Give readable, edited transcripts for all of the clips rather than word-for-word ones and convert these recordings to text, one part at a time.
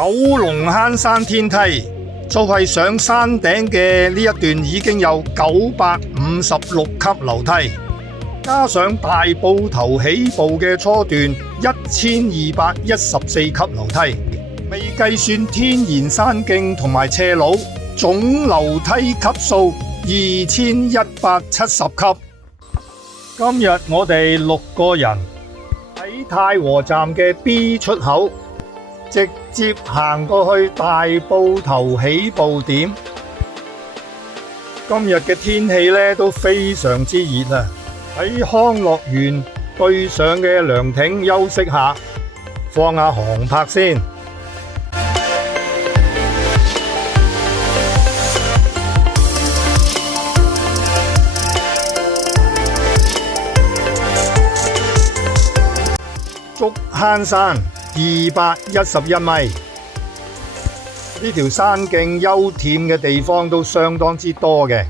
九龍坑山天梯就係上山頂嘅呢一段已經有956級樓梯，加上大埔頭起步嘅初段1214級樓梯，未計算天然山徑同埋斜路，總樓梯級數2170級。今日我哋6個人喺太和站嘅 B 出口，直接行過去大埔頭起步點。今日嘅天氣呢都非常之熱啊！喺康樂園對上嘅涼亭休息下，放下航拍先。竹坑山211米，呢條山徑休憩嘅地方都相當之多嘅，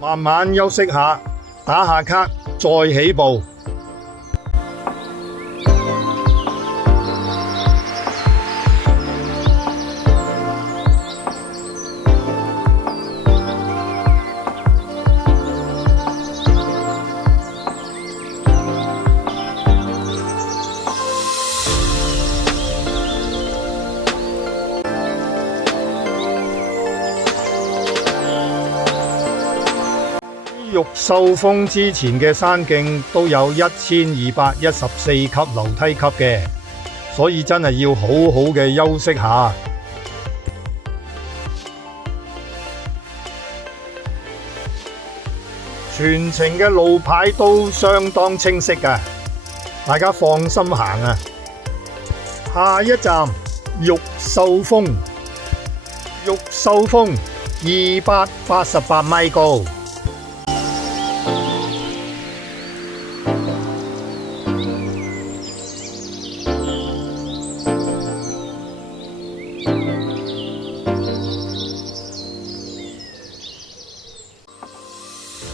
慢慢休息下，打下卡，再起步。玉秀峰之前嘅山徑都有1214級樓梯級嘅，所以真係要好好嘅休息下。全程嘅路牌都相當清晰㗎，大家放心行啊！下一站玉秀峰，玉秀峰288米高。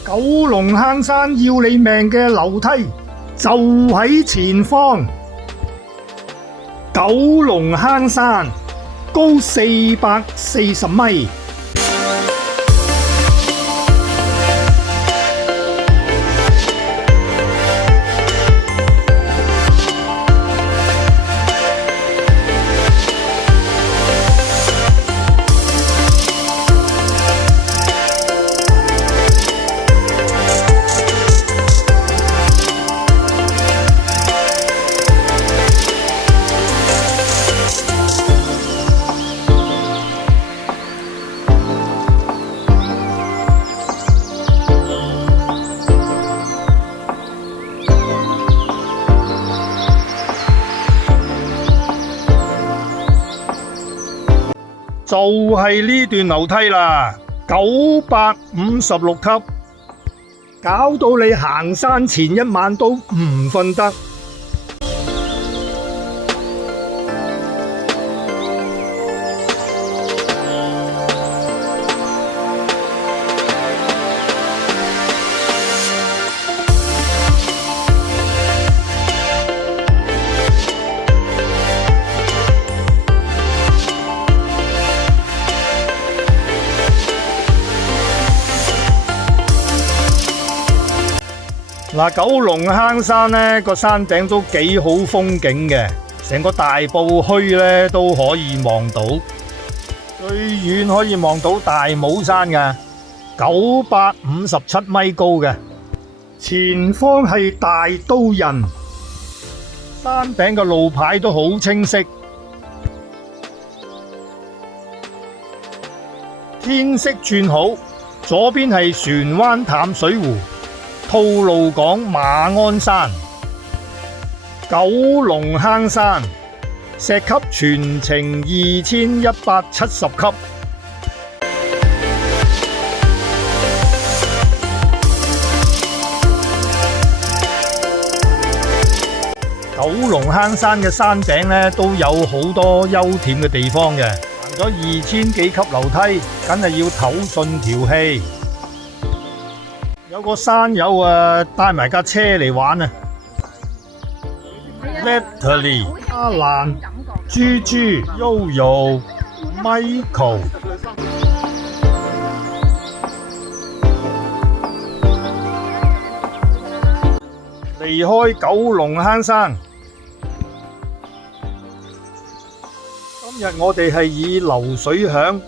九龍坑山要你命嘅樓梯就喺前方，九龍坑山高440米。就係呢段樓梯啦，956級，搞到你行山前一晚都唔瞓得。嗱，九龍坑山呢個山頂都幾好風景嘅，成個大埔墟呢都可以望到，最遠可以望到大帽山嘅957米高嘅，前方係大刀人，山頂嘅路牌都好清晰，天色轉好，左邊係船灣淡水湖。吐露港馬鞍山、九龍坑山，石級全程2170級。九龍坑山嘅山頂呢都有好多休憩嘅地方嘅，行咗2000幾級樓梯，梗係要唞順條氣。有個山友帶埋架車嚟玩啊 ，Natalie 阿蘭豬豬、Yoyo、Michael。離開九龍坑山，今日我哋係以流水響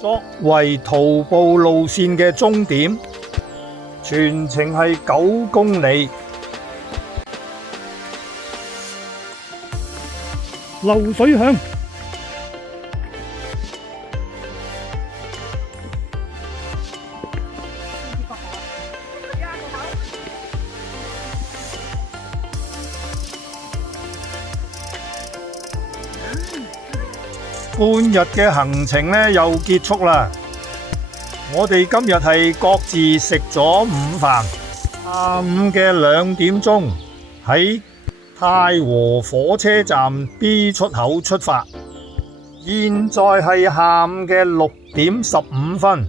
作為徒步路線嘅終點，全程係9公里。流水響。半日嘅行程呢又結束啦，我哋今日係各自食咗午飯，下午嘅2點鐘喺太和火車站 B 出口出發，現在係下午嘅6點15分，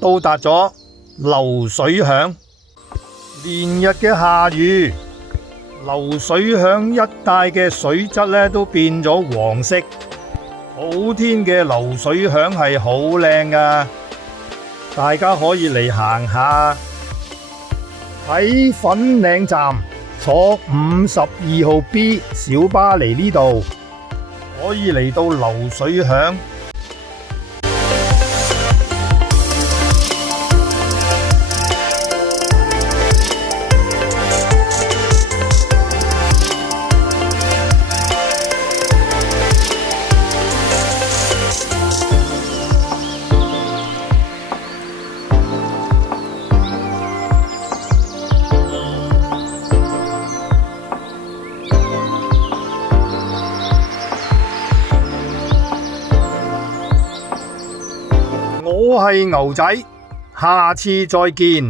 到達咗流水響。連日嘅下雨，流水響一帶嘅水質呢都變咗黃色。好天嘅流水響係好靚㗎，大家可以嚟行下。喺粉嶺站坐52號 B 小巴嚟呢度，可以嚟到流水響。我係牛仔，下次再見。